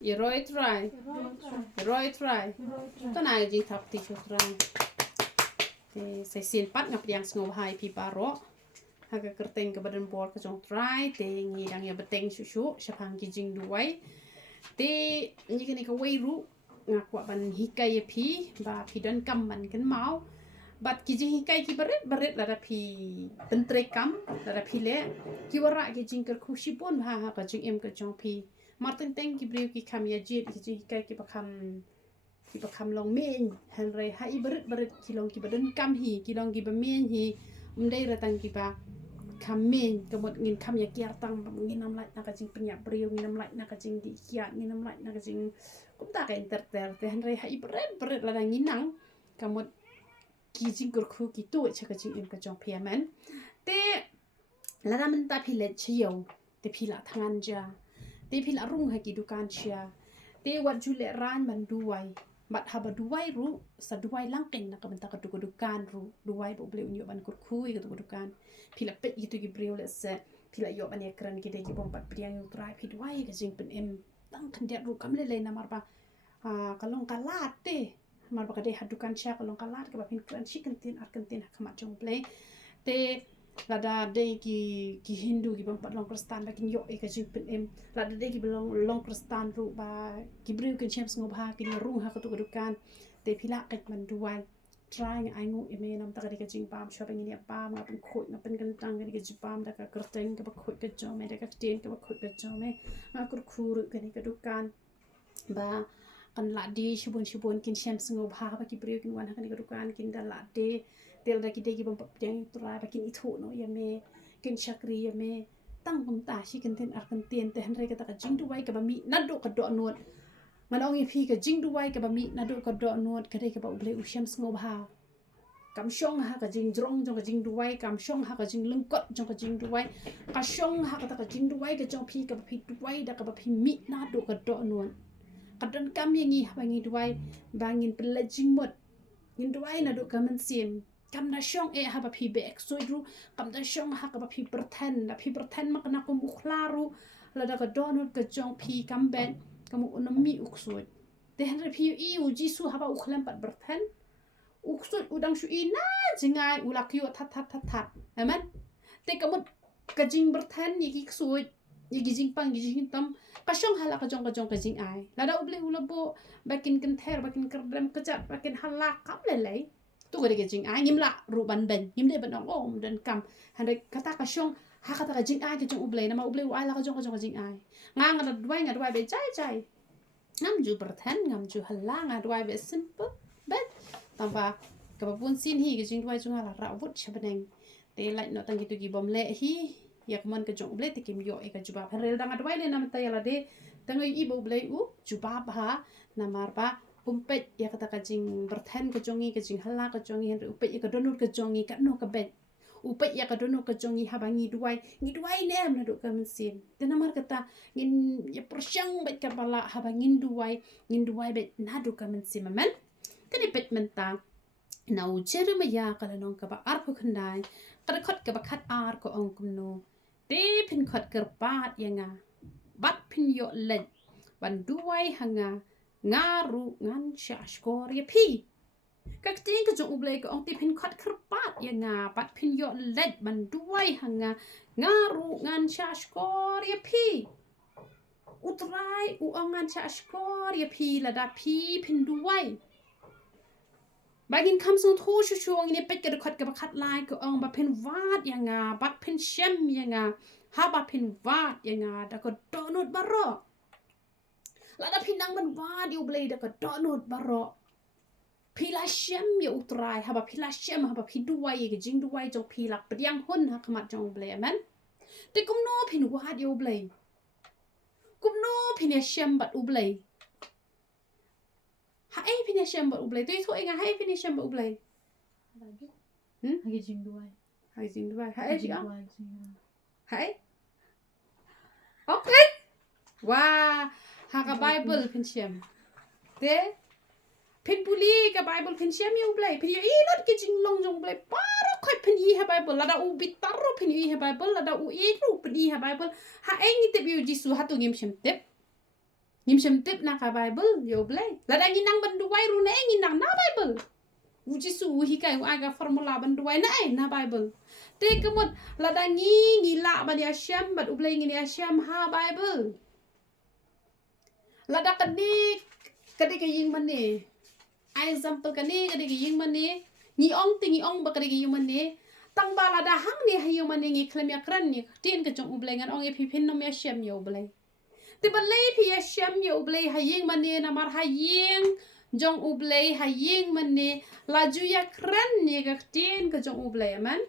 Roy try. Roy try. Tó này gì thọc thì cho try. Thì sẽ xin bắt ngập yang ngô hai pi baro. Haga kerteng ke badan bor ke jong try. Thì ngi dang ya beteng susu. Sapang ki jing duwai. Thì ngi kini ke wei ru. Ngak wa ban hikai ya pi. Ba pi dan kam ban kan mau. Bat ki jing hikai ki baret la da pi bentre kam. La da pi le. Ki wara ki jing ker kushi bon ha ka jing em ke jong pi. Martin teng ki brio ki kam ya jit ki jing hikai ki bakam long men han re ha i baret ki long ki badan kam hi ki long ki ba men hi dai ra tang ki ba kam men ke mot ngin kam ya kiar tang ngin nam lai na ka jing penya brio ngin nam lai na ka jing di kiat ngin nam lai na ka jing kum ta ka interter te han re ha i baret la ngin nang ka mot ki jing kur khu ki to cha ka jing em ka jong pia man te la ra man ta phi le chiyo te phi la thangan ja te phi la rung ha ki dukan chia te wat jule ran man duwai bat haba duwai ru sa duwai langkeng na kabanta ka dukan ru duwai bo ble unyo ban kur khui ka dukan phi la pet gitu ki breu le se phi la yo ban ekran ki de ki bom pat priang yu trai phi duwai ka jing pen em tang kan dia ru kam le na mar ba kalong kalat te mar ba ka de hadukan chia kalong kalat ka ba pin kran chi kan tin ar kan tin khamat jong ple te lada de ki Hindu ki bang pat long Kristen ba kin yo e ka jing pen em lada de ki long Kristen ru ba ki breu kin chem ngop ha kin ru ha ka tu dukan te phila ket man duai trying ai ngu e me nam ta ka jing pam shopping ni pam ngap pen khoi ngap pen kan tang ka jing pam da ka kerteng ka ba khoi ka jo me da ka ten ka ba khoi ka jo me ma kur khuru ka ni ka dukan ba kan la de shibon kin chem ngop ha ba ki breu kin wan ha ka ni ka dukan kin da la de tel da ki de ki bam pap yang tra ba kin ithu no ya me kin chakri ya me tang bam ta shi kan ten ar kan ten te han re ka ta ka jing du wai ka ba mi na do ka do nuot man ong phi ka jing du wai ka ba mi na do ka do nuot ka de ka ba ble u shem sngo ba kam shong ha ka jing jrong jong ka jing du wai kam shong ha ka jing lung kot jong ka jing du wai ka shong ha ka ta ka jing du wai ka jong phi ka ba phi du wai da ka ba phi mi na do ka do nuot ka don kam yang ngi ha ngi du wai ba ngin pel jing mot ngin du wai na do ka man sim kam na shong e ha ba phi be exoi ru kam na shong ha ka ba phi pretend ma kana ko mukhlaru la da ka donut ka jong phi kam ben kam un mi uksoi te han re phi i u jisu ha ba ukhlam pat pretend uksoi udang shu i na jingai ulak yo that amen te kam ka jing pretend ni ki ksoi ni gi jing pang gi jing tam ka shong hala ka jong ka jing ai la da uble ulabo bakin kan ther bakin kardam ka chat bakin hala kam le tu ga de jing ai ngim la ru ban ben ngim de ban om dan kam han de kata ka shong ha kata ka jing ai ke jong uble na ma uble ai la ka jong ka jing ai nga dwai be chai ngam ju berthan ngam ju hala nga dwai be simple bet tamba ka ba bun sin hi ke jing dwai jong la ra wut chabeneng te lai no tang ki bom le hi yak man ka jong uble te kim yo e ka juba han rel dang dwai le nam ta yala de tang i bo uble u juba ba na mar ba umpet ya kata ka jing berthan ka jongi ka jing hala ka jongi hen upet ya ka donut ka jongi ka no ka bet upet ya ka donut ka jongi habangi duai ne am na do ka mesin tena mar kata ngin ya persyang bet ka bala habangin duai bet na do ka mesin man tani bet menta na ujer ma ya kala non ka ba ar phu khandai kada khot ka ba khat ar ko ong kumno te phin khot ker pat ya nga bat phin yo len ban duai hanga ngaru ngan shashkor ya pi ka ting ka jong uble ka ong ti phin khat khrpat ya nga pat phin yo let ban duai hanga ngaru ngan shashkor ya pi utrai u ngan shashkor ya pi la da pi phin duai bagin kam song tho shu shu ong ni pet ka khat ka khat lai ka ong ba phin wat ya nga bat phin shem ya nga ha ba phin wat ya nga da ko donut baro lada pinang ban wadi ublay da ka donut baro pila shem ya utrai haba pila shem haba piduai ke jing duai jong pilak pediang hun ha kamat jong ublay amen te kumno pin wadi ublay kumno pin ya shem bat ublay ha ai pin ya shem bat ublay tu itu inga hai pin ya shem bat ublay Hagi jing duai ha ai jing hai okay wah ha ka bible pin shem te pin puli ka bible pin shem yu blai pin i lot ki jing long jong blai paro khoi pin i ha bible la da u bitaro pin i ha bible la da u i ru pin i ha bible ha ai ni te bi jisu ha tu ngim shem te ngim shem tip na ka Bible yo blay la da nginang ban duwai ru na nginang na Bible uji su hi kai wa ga formula ban duwai na Bible te kemut la da ngila ban ya shem bat ublay ngini ya shem ha Bible la da kadi ka ying man ni example kani kadi ka ying man ni ngi ong ba kadi ka ying man ni tang ba la da hang ni hayo man ni klem ya kran ni tin ka jong ublay ngan ong e phin no ya shem yo blay te balay pi ya shem yo ublay haying mane na mar haying jong ublay haying mane la ju ya kran ni ga tin ka jong ublay man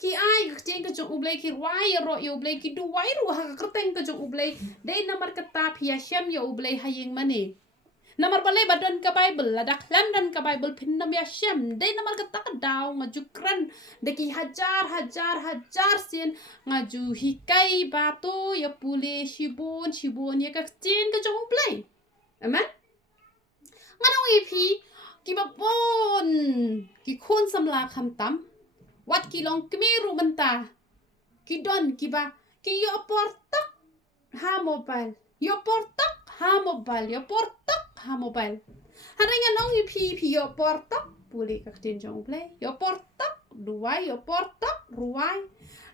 ki ai ga tin ka jong ublay ki wai ro yo ublay ki du wai ru ha ka teng ka jong ublay dei na mar ka ta pi ya shem yo ublay haying mane Namar balay badan ka Bible ladak landan ka Bible pinnam ya shem dei namar ka tak daw ngajukran deki hajar sin ngaju hikai batu ya pule shibon ya ka tin ka jong play amen nganong ipi ki babon ki khon samla kham tam wat ki long kmiru menta ki don ki ba ki yo portak ha mobile yo portak ha mobile haranya nong ipi yo portak puli ka tin jong play yo portak duwai yo portak ruwai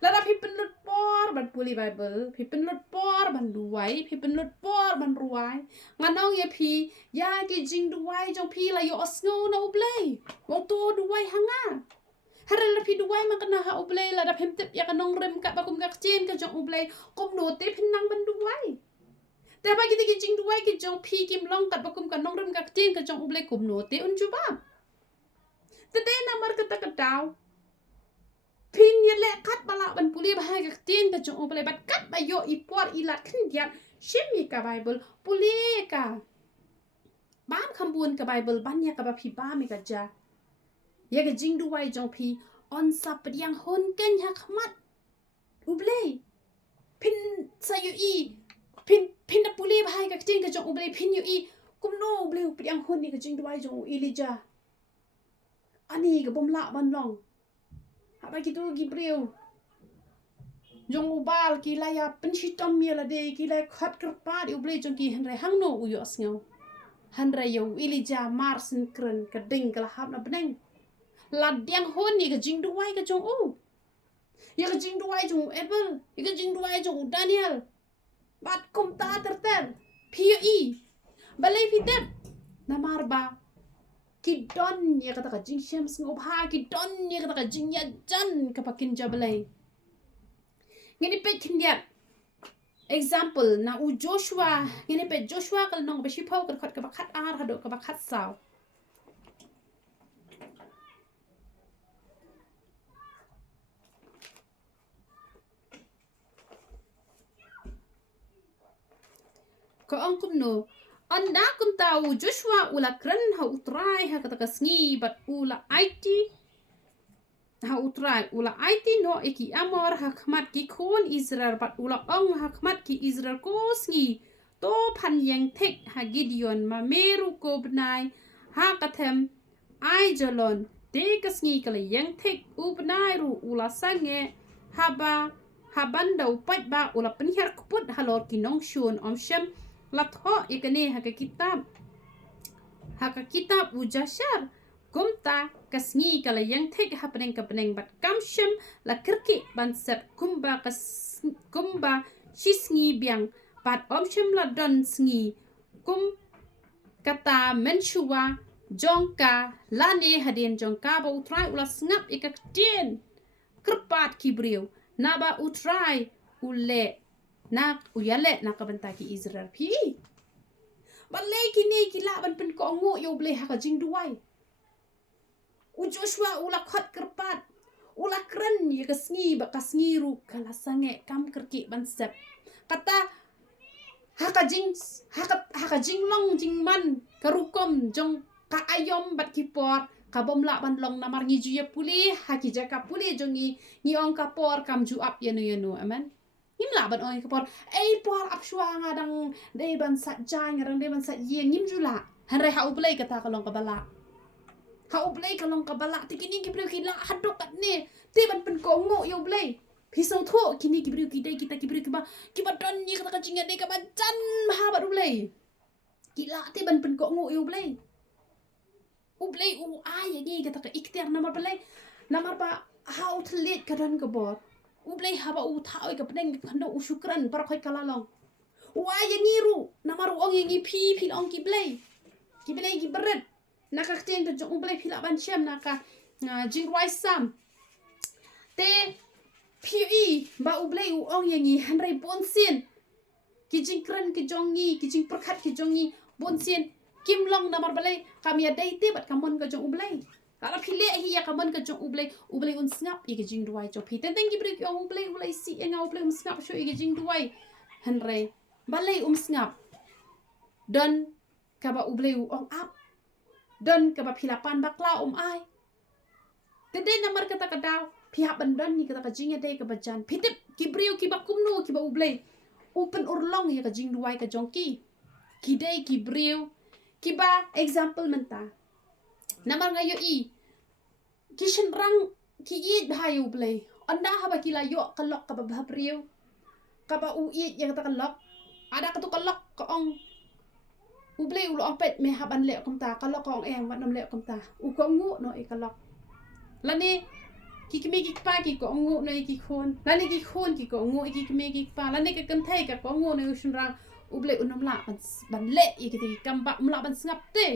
lara pi penlut por ban puli Bible pi penlut por ban duwai pi penlut por ban ruwai nganong ye pi ya ki jing duwai jong pi la yo osngo na play wong to duwai hanga hara la pi duwai man kana ha play la da phem tip ya kanong rem ka bakum ka tin ka jong play kumno te pinang ban duwaiแต่พอกินจริงด้วยกินจงพีกิมลองกัดปะกุมกันน้องเริ่มกัดจีนกับจงอุบเลยกุมโนเตอุนจูบ้าแต่เดนามารกัดตะกัดดาวพินยันแหละคัดบาละบันปุลีบให้กัดจีนกับจงอุบเลยบัดกัดมาโยอีปวดอีหลัดขึ้นเดียดชิมีกับไบเบิลปุลีกับบ้านคำบุญกับไบเบิลบ้านเนี่ยกับพีบ้ามีกับจ้าอยากจริงด้วยจงพีออนสับเปยังฮนเก่งหักมัดอุบเลยพินใส่อยู่อีพินนับปุลีบายกับจริงกับจงอุบเลยพินอยู่อีกุมโนอุบเลยเปลี่ยนคนนี่กับจริงด้วยจงอิลิจาอันนี้กับบอมละบันลองหาไปกิตัวกิเปรียวจงอุบาลกีลายาเป็นชิตอมเมียละเดกีลายขัดกระปาดอุบเลยจงกีหันไรหังโนอุยอสเงาหันไรอยู่อิลิจามาร์สินกรนกับดิ่งกับหับนับเน่งลัดยังคนนี่กับจริงด้วยกับจงอูอยากจริงด้วยจงเอเปิลอยากจริงด้วยจงดานิเอลบัดคุมตาterter PE balai fitet namar ba kidon ya kata ka jing shams ngobha kidon ya kata ka jing ya jan ka pakin jabalai ngini pe kindia example na u Joshua ngini pe Joshua kal nong be shipau ka khat ka bakhat ar hado ka bakhat saw ko ang kumno anda kum tahu Joshua ula kren ha utrai ha kata kasngi bat ula IT ha utrai ula IT no iki amor ha khmat ki khon Israel bat ula ong ha khmat ki Israel ko sngi to phan yang thek ha Gideon ma meru ko bnai ha kathem ai jalon te kasngi kala yang thek u bnai ru ula sange haba haban dau pat ba ula penhiar kuput halor kinong shun om shem latho ikane haka kitab ujashar kumta kasngi kala yang thek hapneng kapneng bat kamshem la kirki ban sep kumba shisngi biang bat omshem la don sngi kum kata menshua jongka lane hadin jongka ba utrai ula snap ikak tien kerpat kibriu naba utrai ule nak uyale nak kabantaki Israel pi balai kini kila ban pen ko ngo yo ble ha ka jing duai u Joshua ula khat kerpat ula kren ye ka sngi ba ka sngi ru kala sange kam kerki ban sep kata ha ka jing long jing man karukom jong ka ayom bat ki por ka bomla ban long namar ngi juye puli ha ki jaka puli jongi ni ong ka por kam ju up yenu amen Nim la ban oi kapor por apshwa ngadang de ban sat jai ngadang de ban sat yeng nim jula han re ha ublei kata kalong kabala ha ublei kalong kabala tikini ki pleu ki la hadok kat ne te ban pen ko ngo yo ublei pisau tho kini kibri kidai kita kibri kiba don ni kata kacing dei ka bacan ha ba ulai kila te ban pen ko ngu ulai ai gi kata ka ikhtiar namar balai namar ba how to lead ka don ka bor ulai ha ba thau ka pedeng khando syukran par khoi kalalong wa yangi ru namar ong yangi pi ong kiblai ki beret naka kteng ka jong ulai pila ban syam naka jingwai sam te PE ba ublay uong yangi hanray bonsin kijing kran kijongi kijing perkhat kijongi bonsin kimlong namar balay kami aday te bat kamon ka jong ublay ala phile hi ya kamon ka jong ublay un snap i kijing duwai jo pi tenteng ki break ong ublay si nga ublay snap sho i kijing duwai hanray balay snap don ka ba ublay uong up don ka ba philapan bakla ai tede namar kata kadaw pihak bandan ni kata kajing ada ke bajan pitip kibriu kiba kumno kiba ublay open urlong ya kajing duwai ka jongki kidai kibriu kiba example menta namar ngayo i kishen rang ki i bhai ublay anda haba kila yo kalok ka babriu ka ba u i ya kata kalok ada katu kalok ka ong ublay ulo ong pet me haban le kumta kalok ka ong eng wat nam le kumta u ko ngu no e kalok lani kikimi kikpa ki ko ngu na ki khon lani ki khon ki ko ngu kikimi kikpa lani ka kan thai ka ko ngu na usun rang uble unam la ban le i ki kamba mla ban ngap te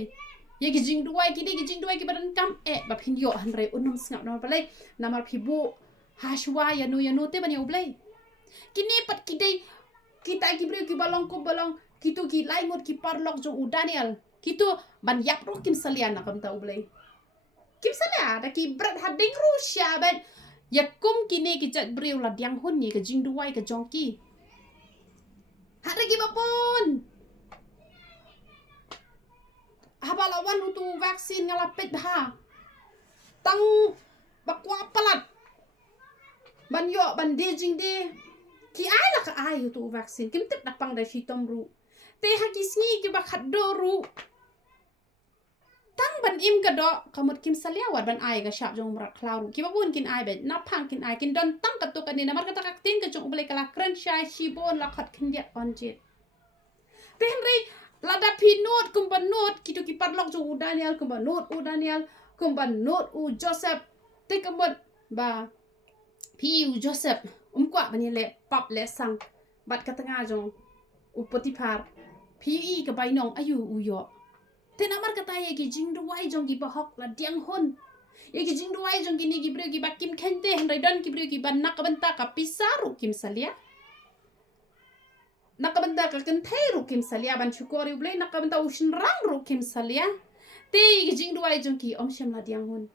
ye ki jing duwai ki ki badan kam ba phin yo han re unam ngap na balai namar phibu hashwa ya no te ban uble kini pat ki dei kita ki bre ki balong ko balong kitu ki lai ngot ki parlok jo u Daniel kitu ban yap ro kim salian na kam ta uble kim salah da ki berat hading Rusia ben yakum kini ki chat briu la diang hun ni ke jing duwai ke jongki hada ki bapun haba lawan utu vaksin ngalapet ha tang bakwa palat ban yo ban de jing de ki ai la ka ai utu vaksin kim tip nak pang da shi tom ru te ha ki sngi ki ba khat do ru tang ban im ka do kamut kim salia wat ban ai ka shap jong rat klaru ki ba bun kin ai be na phang kin ai kin don tang ka to ka ni na mar ka tak tin ka jong ublai kala kran shai shi bon la khat kin diat on jet ten ri la da pi not kum ban not ki to ki padlok jong u Daniel kum ban not u Daniel kum ban not u Joseph te kamut ba pi u Joseph kwa ban le pap le sang bat ka tanga jong u Potiphar pi ka bai nong ayu u yo ten amar kata ye ki jing duwai jong ki bahok la diang hon ye ki jing duwai jong ki ni ki bre ki bakim khente hen rai don ki bre ki ban nak banta ka pisaru kim salia nak banta ka kan thairu kim salia ban chukori ble nak banta ushin rang ru kim salia te ki jing duwai jong ki om shem la diang hon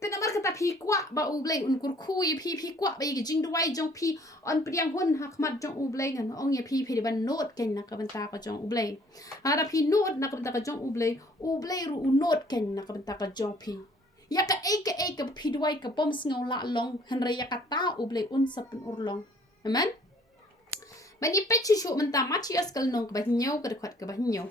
ten amar kata phi kwa ba u ble un kur khu ye phi kwa ba ye ki jing duwai jong phi on priang hon hak mat jong u ble ngan ong ye phi ban not ken nak banta ka jong u ble ada pi not nak banta ka jong u ble ru u not ken nak banta ka jong phi ya ka phi duwai ka pom sngo la long han re ya ka ta u ble un sapun urlong amen bani pe chu chu menta ma chi askal nong ka ba nyau ka khat ka ba nyau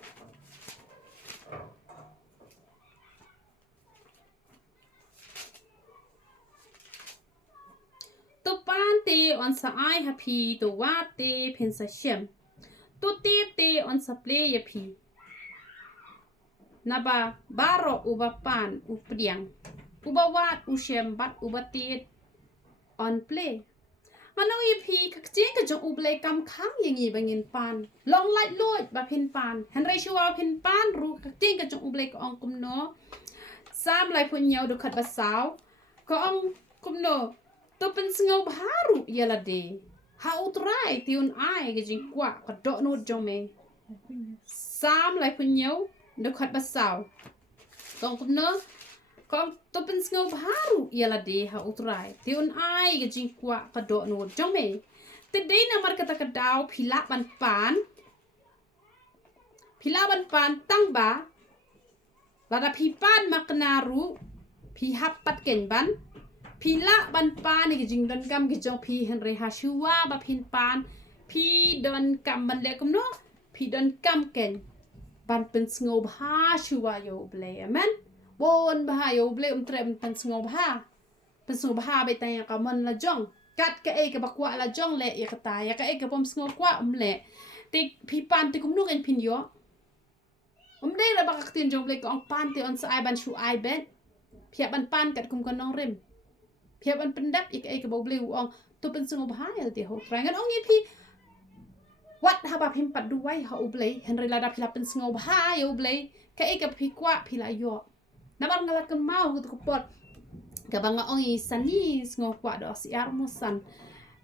to pan te on sa ai happy to wa te phin sa shem to te on sa play ya phi na ba baro u ba pan u priang u ba wat u shem bat u ba te on play ano ye phi ka ching ka jong u play kam khang yang yi bangin pan long light load ba phin pan han rai shu wa phin pan ru ka ching ka jong u play ko ong kumno sam lai phun nyau do khat ba saw ko ong kumno to pen sngo baru yala de how try tiun ai ge jing kwa ka do no jome sam lai phun nyau do khat ba saw kong kumno kong to pen sngo baru yala de how try tiun ai ge jing kwa ka do no jome te de na mar kata ka daw phila ban pan tang ba lada phi pan maknaru phi hap pat ken ban pila ban pan ni jing don kam ki jong phi hen re ha shuwa ba phin pan phi don kam ban le kum no phi don kam ken ban pen sngo ba shuwa yo ble amen bon ba yo ble tre pen sngo ba pensu bah be tanya ka mon la jong kat ka e ka bakwa la jong le ya kata ya ka e ka pom sngo kwa le te pi pan te kumnu kan pin yo de la bakak tin jong le ka ong pan te on sa ai ban shu ai ben pia ban pan kat kum kon nong rem pia ban pendap ik e ka bo ble ong tu pensu bah ya te ho trangan ong i pi wat ha ba pim pat duwai ha ublei henry la da pila pensu bah ya ublei ka e ka pi kwa pila yo nabar ngala kan mau ku pot ka banga ong i sani sngo kwa do si ar musan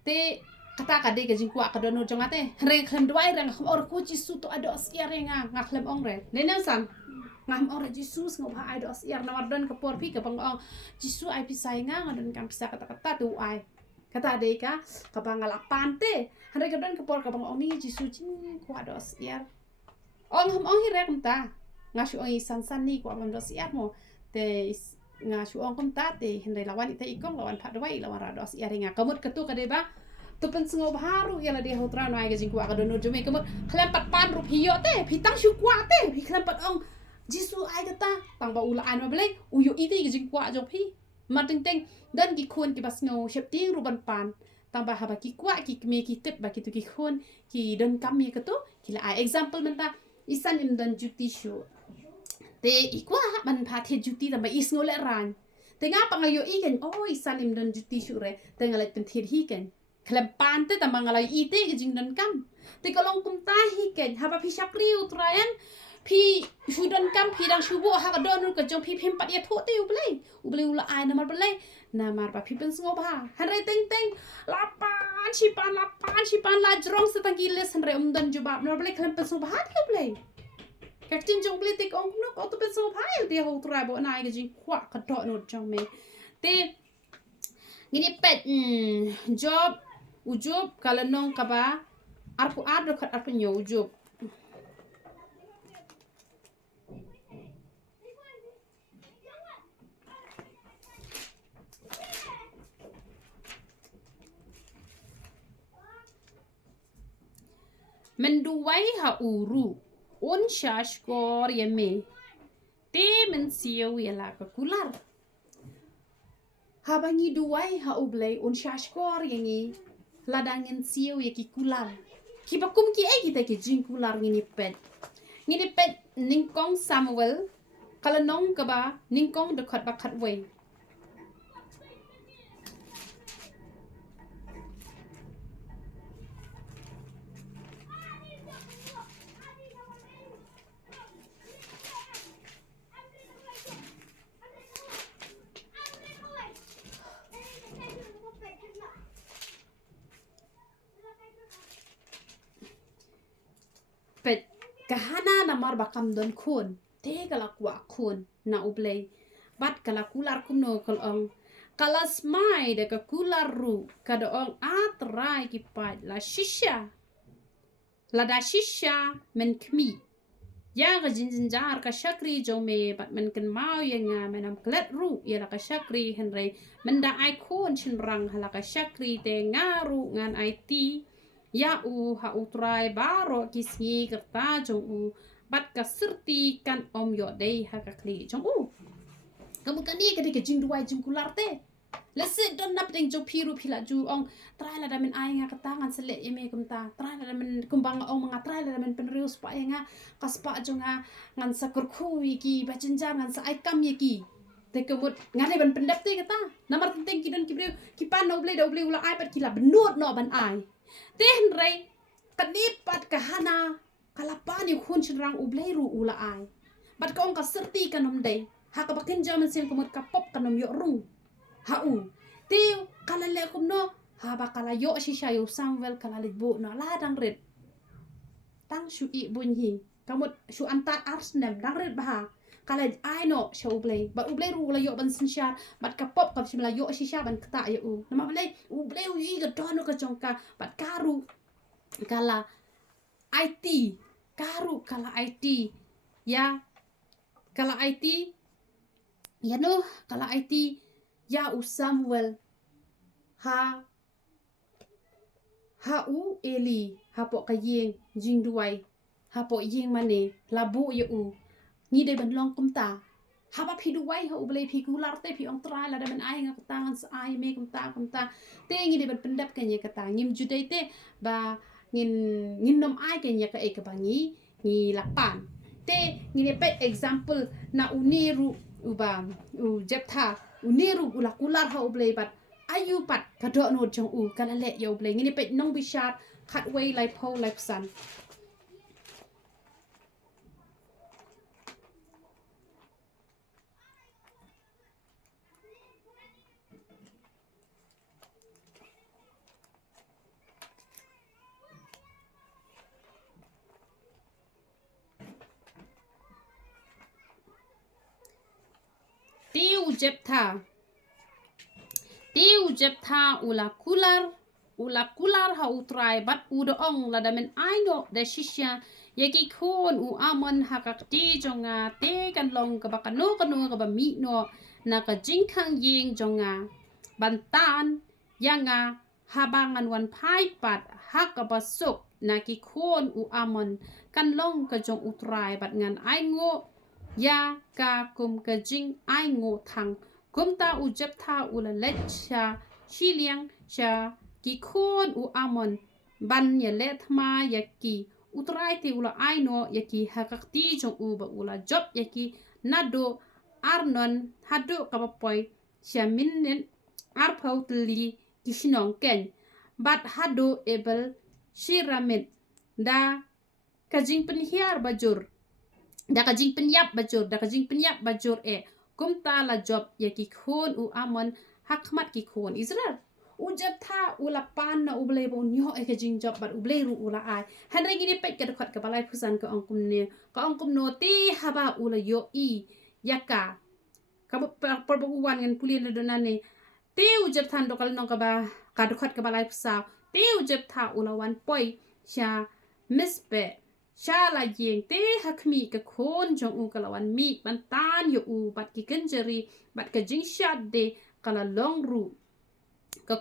te kata ka de ka jing kwa ka do no jong ate re khlem duai rang kham or ku chi su to ado si ar nga khlem ong re le na san ngam or Jesus ngo ba ai do si ar na war don ka por pi ka banga ong jisu ai pi sai nga ngadon kam pisa kata kata tu ai kata de ka banga la pante re ka don ka por ka banga ong ni jisu jing kwa do si ar ong ham ong hi re kam ta nga shu ong i san san ni kwa bang do si ar mo te nga shu ong kum ta te henry lawan ite ikong lawan phat dawai lawan ra dos ia ringa kamut ketu ka deba tu pen sengo baru ya la dia hotra no ai ga jingku aga dono jome kamut khlem pat pan ru hiyo te pitang shu kwa te pi khlem pat ong jisu ai kata tang ba ula an ma blai uyu ite ga jingku a jo pi ma ting ting dan ki khun ki bas ngo shep ting ru ban pan tang ba ha ba ki kwa ki me ki tip ba ki tu ki khun ki don kam ye ketu ki la example menta isan im dan juti shu te ikwa man pha the juti ta ba is ngole ran te nga pa ngayo igen oi sanim don juti shure te ngale pen thir hi ken khlem pan te ta mangala i te ge jing don kam te kolong kum ta hi ken ha ba phi shakri utrayan phi shu don kam phi dang shu bo ha ka don ka jong phi phim pat ye tho te ublei ula ai na mar blai na mar ba phi pen sngo ba han re teng teng la pan shi pan la jrong se tang ki les han re don ju ba mar blai khlem pen sngo ba te ublei các tin trong bê tê ông nó có tụi bên số phái thì hậu trai bộ này cái gì khoa cái đọ nốt trong mày thì cái này pet job ujub kalau nong kaba arpu ad dekat arpu nyo ujub menduai ha uru un shashkor yeme te men siyo yala ka kular habangi duwai ha ublay un shashkor yangi ladangin siyo yaki kular ki bakum ki ai kita ki jing kular ngini pet ningkong Samuel kala nong ka ba ningkong dekat bakat way pet kahana na mar bakam don khun te kala kwa khun na ublay bat kala kular kumno kalong kala smai de ka kular ru kada ong atrai ki pat la shisha la da shisha men kmi ya ga jinjin jar ka shakri jome bat men kan mau ya nga menam klet ru ya la ka shakri henry men da ai khun chin rang hala ka shakri te ngaru ngan IT ya u ha utrai baro kisni kerta jong u bat ka serti kan om yo dei ha ka kli jong u kamu kan ni ke jing duai jing kular te lese don nap ding jo piru pila ju ong trai la da men ai nga katangan sele eme kumta trai la da men kumbang ong mga trai la da men penrius pa nga kaspa jonga ngan sakur khui ki bachenjar ngan sa ai kam ye ki te kemut ngade ban pendap te kata namar tenteng ki don ki breu ki pan no ble do ble ula ai pat ki la benut no ban ai ten rei kanipat kahana kalapani khun chinrang ublei ru ula ai bat ka ong ka serti kanom dei ha ka bakin jaman sen kumut ka pop kanom yo rung ha u tiu kala le kumno ha ba kala yo shisha yo Samuel kala le bu na la dang red tang shu i bunhi kamut shu antat arsnem dang red ba kala ai no shu ublei ba ublei ru la yo ban sinsha bat ka pop ka shimla yo shisha ban kata ya u nama ublei i ga dono ka jongka bat karu kala IT karu kala IT ya kala IT ya no kala IT ya u Samuel ha u Eli ha po ka yeng jing duai ha po yeng mane labu ya u ni de ban long kum ta haba pi duwai ha ublei pi kular te pi ong trai la damen ai ngak tangan sai me kum ta te ngi de pendap kanya kata ngim judai te ba ngin nom ai kanya ka e ka bangi ngi lapan te ngi ne pet example na uniru uba u jeptha uniru ula kular ha ublei bat ayu pat kado no jong u kala le yo ublei ngi ne pet nong bi sharp cut way like pole like sun tiu jeptha ula kular ha utrai bat udo ong la damen aino da shisha yaki kon u amon hakak ti jonga te kan long ka bakano kanu ka ba mi no na ka jingkhang yeng jonga bantan yanga habangan wan pai pat hakaba suk na ki kon u amon kan long ka jong utrai bat ngan aingo ya ka kum ka jing aingo thang kumta u jeptha ula lecha shiliang cha ki khon u amon ban ya lethma yaki utrai te ula aino yaki hakakti jong u ba ula job yaki nado arnon hado kapapoi shaminen arpau tli kishinong ken bat hado ebel shiramit da kajing penhiar bajur da kajing penyap bajur kumta la job yaki khon u amon hakmat ki khon Israel ujab tha ula pan na uble bo nyo e kajing job bat uble ru ula ai hanre gini pet ka dekat ka balai pusan ka ongkum no ti haba ula yo i yaka ka perbuan ngan pulin donane ti ujab than dokal nong ka ba ka dekat ka balai pusa ti ujab tha ula wan poi sha mispe Shala yeng te hakmi ka khon jong u kalawan mi ban tan yo u bat ki kenjeri bat ka jing shat de kala long ru ka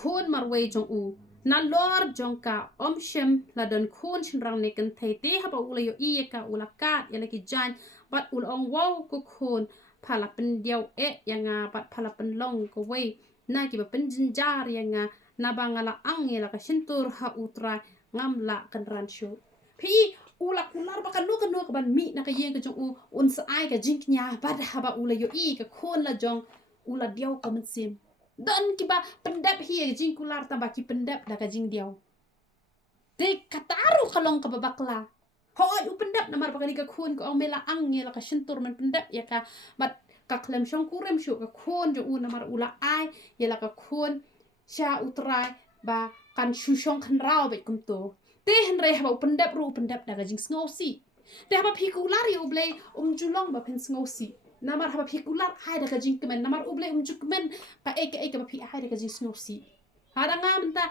khon marway jong u na lor jong ka omshem la don khon chinrang ne kan thei te haba ula yo i ka ula kat yala ki jan bat ul ong wow ko khon phala pen diaw yanga bat phala pen long ko wei na ki ba pen jinjar yanga na bangala ang yala ka shintur ha utra ngam la kan ran show pi ula kular ba kanu ka ban mi na ka yeng ka jong u un sa ai ka jing nya ba da ba ula yo i ka khon la jong ula diaw ka man sim don ki ba pendap hi jing kular ta ba ki pendap da ka jing diaw de kataru kalong ka babakla hoy u pendap na mar ba ka khon ko mela ang nge la ka shintur man pendap ya ka bat ka klem shong kurem shu ka khon jo u na mar ula ai ya la ka khon sha utrai ba kan shushong kan rao bet kum to te henre ha pendap ru pendap da jing sngo si te ha pikular yu ble julong ba pen sngo si namar ha pikular hai da jing kemen namar uble jukmen ka ka ba pi hai da jing sngo si ha da ngam ta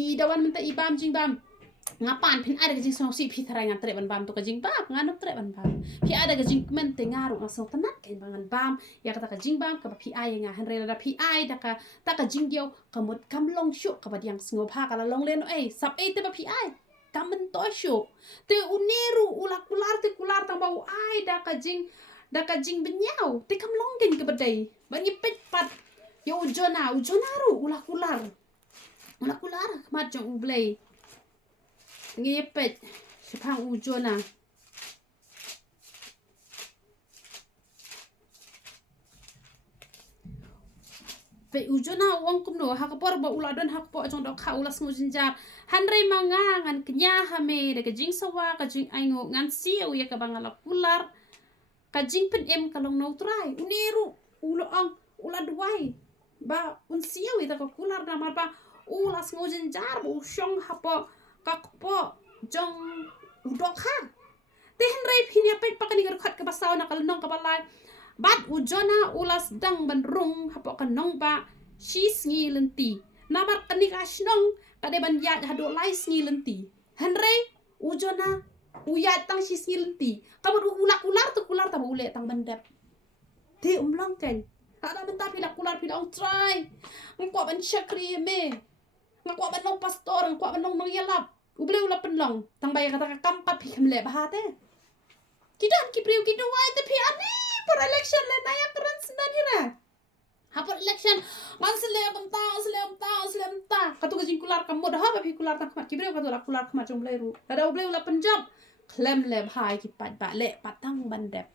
i dawan menta i bam jing bam ngapan pin ada jing sngo si pi tharai ngan tre ban bam to ka jing bam ngan tre ban bam pi ada ka jing kemen te ngaru ngasong tanat ken bangan bam ya kata ka jing bam ka ba pi ai nga henre da pi ai da ka ta ka jing dio kamut kam long shu ka ba diang sngo pha ka la long len sap te ba pi ai kamen to shu te uniru ula kular ta bau ai da ka jing benyau te kam long gen ka badai ba ni pet pat yo ujona ru ula kular mat jong ublei ngi pet sepang ujona pe ujona wong kumno hakapor ba ula don hakpo jong dok kha ula sngu jinjar hanre manga ngan knya ha me de ka jing sawa ka jing aingo ngan siu ya ka bangala kular ka jing pen kalong no trai uniru ula duwai ba un siu ita ka kular na mar ba ula sngu jinjar bu shong hapo ka po jong udok ha te hanre phinya pet pakani gar khat ka basaw na kalong ka balai bat ujona ulas dang ban rung hapo kanong ba shi sngi lenti namar kanik ashnong kade ban ya hado lai sngi lenti henre ujona uya tang shi sngi lenti kabur kular ta ule tang bandap te umlang kan ada benta pila kular pila ong try ngko ban chakri me ngko ban long pastor ngko ban long yalap uble ula penlong tang bay kata kampat pi kemle bahate Kidan ki priu ki duwai te pi ani per election le naya keren senan hira. Hapot election man selem ta. Katu ka jing kular kam mod ha ba pi kular ta khamat ki priu katu la kular khamat jong blai ru. Ada blai ula Punjab klem le bhai ki pat ba le patang bandep.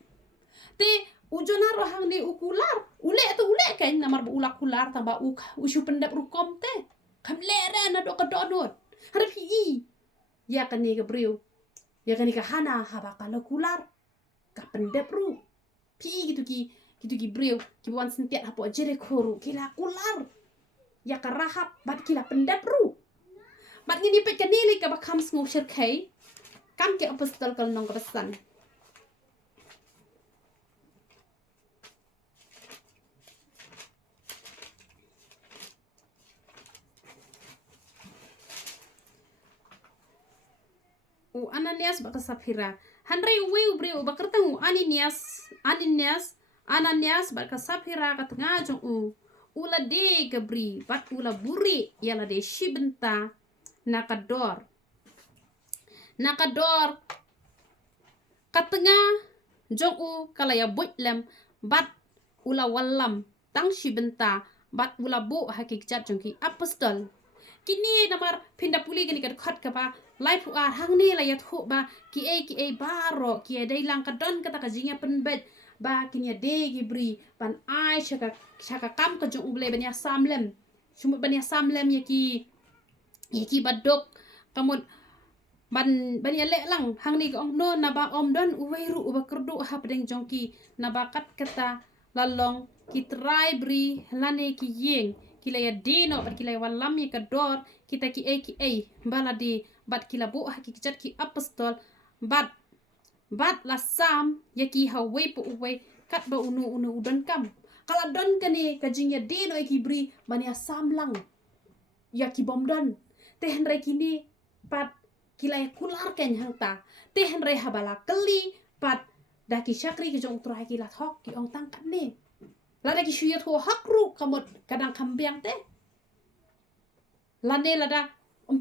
Te ujona rohang ni ukular ule tu ule kan namar bu ulak kular tamba usu pendap rukom te kam le re na do ka donot harap hi ya kan ni ka briu ya kan ni ka hana haba kalau kular ka pendap ru pi gitu ki briu ki wan sentiat hapo jere khoru kila kular ya ka rahap bat kila pendap ru bat ngini pet kan ni ka ba kam sngu shir kai kam ke apostol kal nong ka pesan. Ananias baka Safira Hanrei weu breu bakertang Ananias baka Safira katengah jong ula de gabri bat ula buri yala de shibenta nakador katengah jong kalaya boitlem bat ula walam tang shibenta bat ula bu hakikat jong ki apostol kini namar pindah puli gini kad khat ka ba life hang ni la yat hu ba ki e baro ki e dai lang kadon kata ka jinga penbet ba kini de gibri ban ai shaka kam ka jung ble banya samlem shumut banya samlem yaki badok kamut ban ya le lang hang ni ong no na ba om don uweiru uba kerdu ha pedeng jongki na bakat kata lalong ki try bri lane ki yeng kila ya dino bat kila walam ya kador kita ki e baladi bat kila bu hakikat ki apostol bat la sam ya ki hawe pu uwe kat ba unu udon kam kala don kane kajing ya dino ki bri bania samlang ya ki bom don te henre kini pat kila ya kular ken hangta te henre habala keli pat daki syakri ki jong trai kila thok ki ong tangkat ne lada ki shuyat ho hakru kamot kadang kambiang te lane lada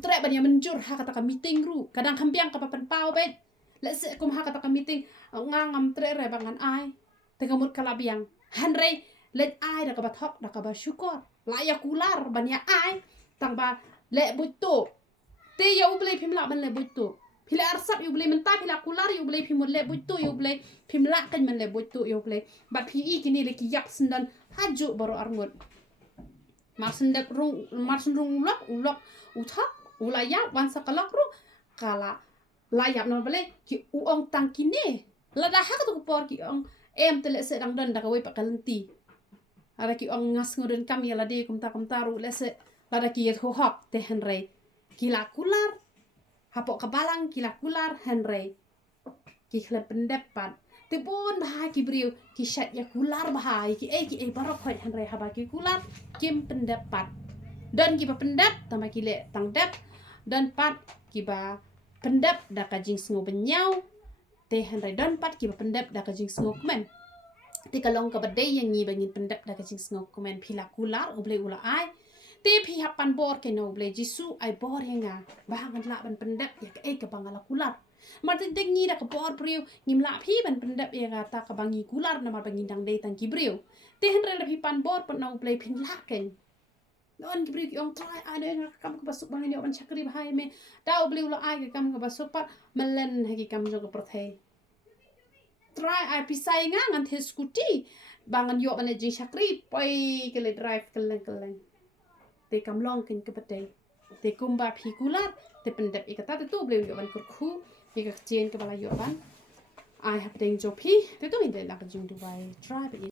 tre banya menjur ha kata ka meeting ru kadang kambiang ka papan pau bet lese kum ha kata ka meeting ngam tre re bangan ai te kamot kalabiang hanrei let ai da ka bathok da ka ba syukur la ya kular banya ai tang ba le buto te ya uble phimla ban le buto phila arsap yu ble menta phila kular yu ble phimul le buto yu ble phimla kan man le buto yu ble ba phi kini le ki yak sendan haju baro arngot marsendak rung ulok uthak ulaya wan sakalak ru kala layap no bale ki uong tangkine lada hak tu por ki ong em tele se dang dan da ka we pakalenti ara ki ong ngas ngoden kam ya lade kumta ru lese lada ki yet ho hak te henrei kila kular hapok kabalang kila kular henrei ki khle pendapat te pun bahai ki briu ki syat ya kular bahai ki e barok khoi henrei haba ki kular kim pendapat dan ki ba pendap tama ki le tang dap dan pat ki ba pendap da ka jing sngo benyau te henrei dan pat ki ba pendap da ka jing sngo komen te kalong ka badai yang ni bangin pendap da ka jing sngo komen phila kular uble ula ai te phi hapan bor ke no ble jisu ai bor yenga bahangan la ban pendap ya ka bangala kular martin dengi da ka bor briu ngim la phi ban pendap ya ta ka bangi kular na mar bangin dang dei tang ki briu te henre la phi pan bor pan no ble phin la ken don ki briu ki ong try ade na kam ka basuk bangin yo ban chakri bahai me da ble ula ai ka kam ka basuk pat melen hagi kam jo ka perthai try ai pisai nga ngan the scooty bangan yo ban je chakri poi ke le drive keleng te kam long ken ke patei te kumba phi kular te pendap ikata te tu ble yo ban kurkhu ke ka chen ke bala yo ban ai hap deng jo phi te tu inde la ka jing dubai try